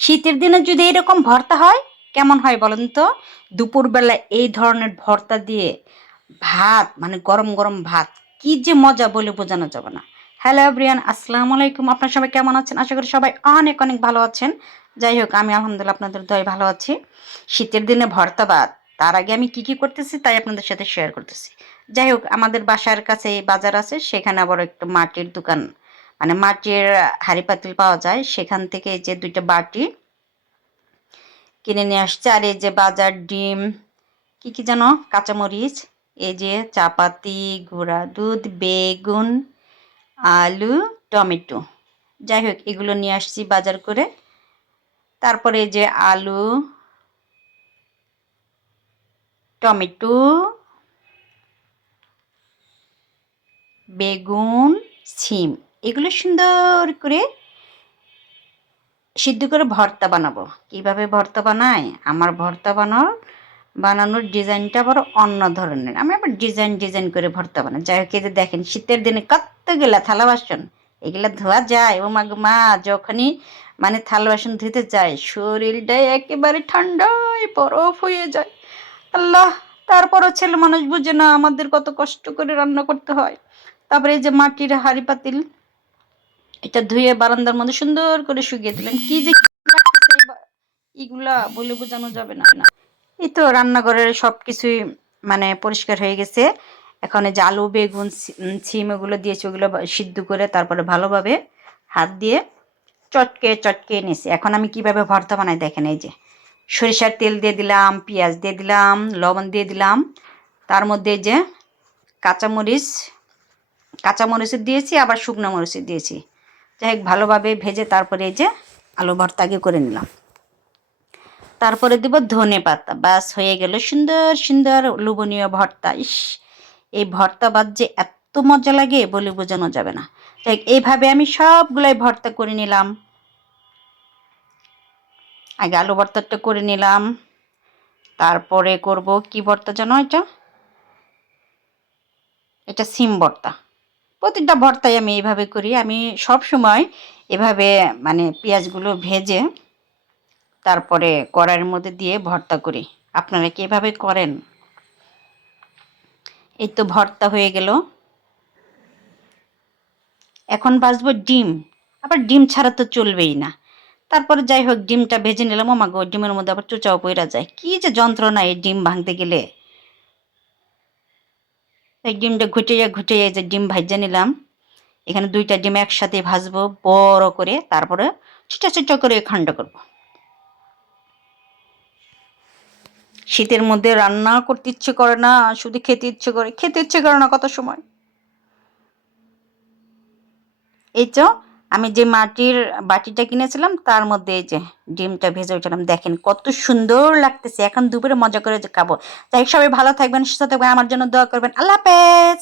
শীতের দিনে যদি এরকম ভর্তা হয়, কেমন হয় বলেন তো? দুপুরবেলা এই ধরনের ভর্তা দিয়ে ভাত মানে গরম গরম ভাত, কি যে মজা বলে বোঝানো যাবে না। হ্যালো ব্রিয়ান আসসালামু আলাইকুম। আপনার সবাই কেমন আছেন? আশা করি সবাই অনেক অনেক ভালো আছেন। যাই হোক, আমি আলহামদুলিল্লাহ আপনাদের দয় ভালো আছি। শীতের দিনে ভর্তা ভাত, তার আগে আমি কি কি করতেছি তাই আপনাদের সাথে শেয়ার করতেছি। যাই হোক, আমাদের বাসার কাছে বাজার আছে, সেখানে আবার একটু মাটির দোকান মানে মাটির হাঁড়ি পাতিল পাওয়া যায়, সেখান থেকে এই যে দুইটা বাটি কিনে নিয়ে আসছে। আর এই যে বাজার ডিম, কি কি যেন? কাঁচামরিচ, এই যে চাপাতি, গুঁড়া দুধ, বেগুন, আলু, টমেটো। যাই হোক, এগুলো নিয়ে আসছি বাজার করে। তারপরে যে আলু, টমেটো, বেগুন, সিম। এগুলো সুন্দর করে সিদ্ধ করে ভর্তা বানাবো। কীভাবে ভর্তা বানাই আমার ভর্তা বানানোর বানানোর ডিজাইনটা বড় অন্য ধরনের। আমি আবার ডিজাইন ডিজাইন করে ভর্তা বানাই। যাই হোক দেখেন, শীতের দিনে কত গেলা থালা বাসন। এগুলা ধোয়া যায়। ও মা মা, যখনই মানে থালা বাসন ধুতে যায় শরীরটাই একেবারে ঠান্ডায় বরফ হয়ে যায়। আল্লাহ, তারপরও ছেলে মানুষ বুঝে না আমাদের কত কষ্ট করে রান্না করতে হয়। তারপরে এই যে মাটির হাড়ি পাতিল এটা ধুয়ে বারান্দার মধ্যে সুন্দর করে শুকিয়ে দিলেন। কি যে এগুলা বলে বোঝানো যাবে না। এই তো রান্নাঘরের সব কিছুই মানে পরিষ্কার হয়ে গেছে। এখন যে আলু, বেগুন সিম এগুলো দিয়েছি ওগুলো সিদ্ধ করে তারপরে ভালোভাবে হাত দিয়ে চটকে চটকে নিয়েছি। এখন আমি কীভাবে ভর্তা বানাই দেখেন এই যে। সরিষার তেল দিয়ে দিলাম, পেঁয়াজ দিয়ে দিলাম, লবণ দিয়ে দিলাম। তার মধ্যে যে কাঁচামরিচ কাঁচামরিচের দিয়েছি, আবার শুকনো মরিচের দিয়েছি। যাই হোক, ভালোভাবে ভেজে তারপরে এই যে আলু ভর্তা আগে করে নিলাম। তারপরে দেব ধনে পাতা। ব্যাস, হয়ে গেল সুন্দর সুন্দর লোভনীয় ভর্তা। ইস, এই ভর্তা বাদ যে এত মজা লাগে বলে বোঝানো যাবে না। যাই এইভাবে আমি সবগুলাই ভর্তা করে নিলাম। আগে আলু ভর্তাটা করে নিলাম। তারপরে করব কি ভর্তা জানো এটা? এটা সিম ভর্তা। প্রতিটা ভর্তাই আমি এইভাবে করি। আমি সব সময় এভাবে মানে পেঁয়াজগুলো ভেজে তারপরে কড়াইয়ের মধ্যে দিয়ে ভর্তা করি। আপনারা কি এভাবে করেন? এই তো ভর্তা হয়ে গেল। এখন ভাজবো ডিম। আবার ডিম ছাড়া তো চলবেই না। তারপরে যাই হোক, ডিমটা ভেজে নিলাম। মাগো ডিমের মধ্যে আবার চোচাও পইরা যায়। কি যে যন্ত্রণা এই ডিম ভাঙতে গেলে। এই ডিমটা ঘুটিয়ে ঘুটিয়ে যে ডিম ভাজে নিলাম। এখানে দুইটা ডিম একসাথে ভাজবো বড় করে, তারপরে ছোট ছোট করে খণ্ড করব। শীতের মধ্যে রান্না করতে ইচ্ছে করে না, শুধু খেতে ইচ্ছে করে, খেতে ইচ্ছে করে না কত সময়। এই তো আমি যে মাটির বাটিটা কিনেছিলাম, তার মধ্যে এই যে ডিমটা ভেজে উঠলাম দেখেন কত সুন্দর লাগতেছে। এখন দুপুরে মজা করে যে খাব তাই সবাই ভালো থাকবেন, সুস্থ থাকবেন, আমার জন্য দোয়া করবেন। আল্লাহ হাফেজ!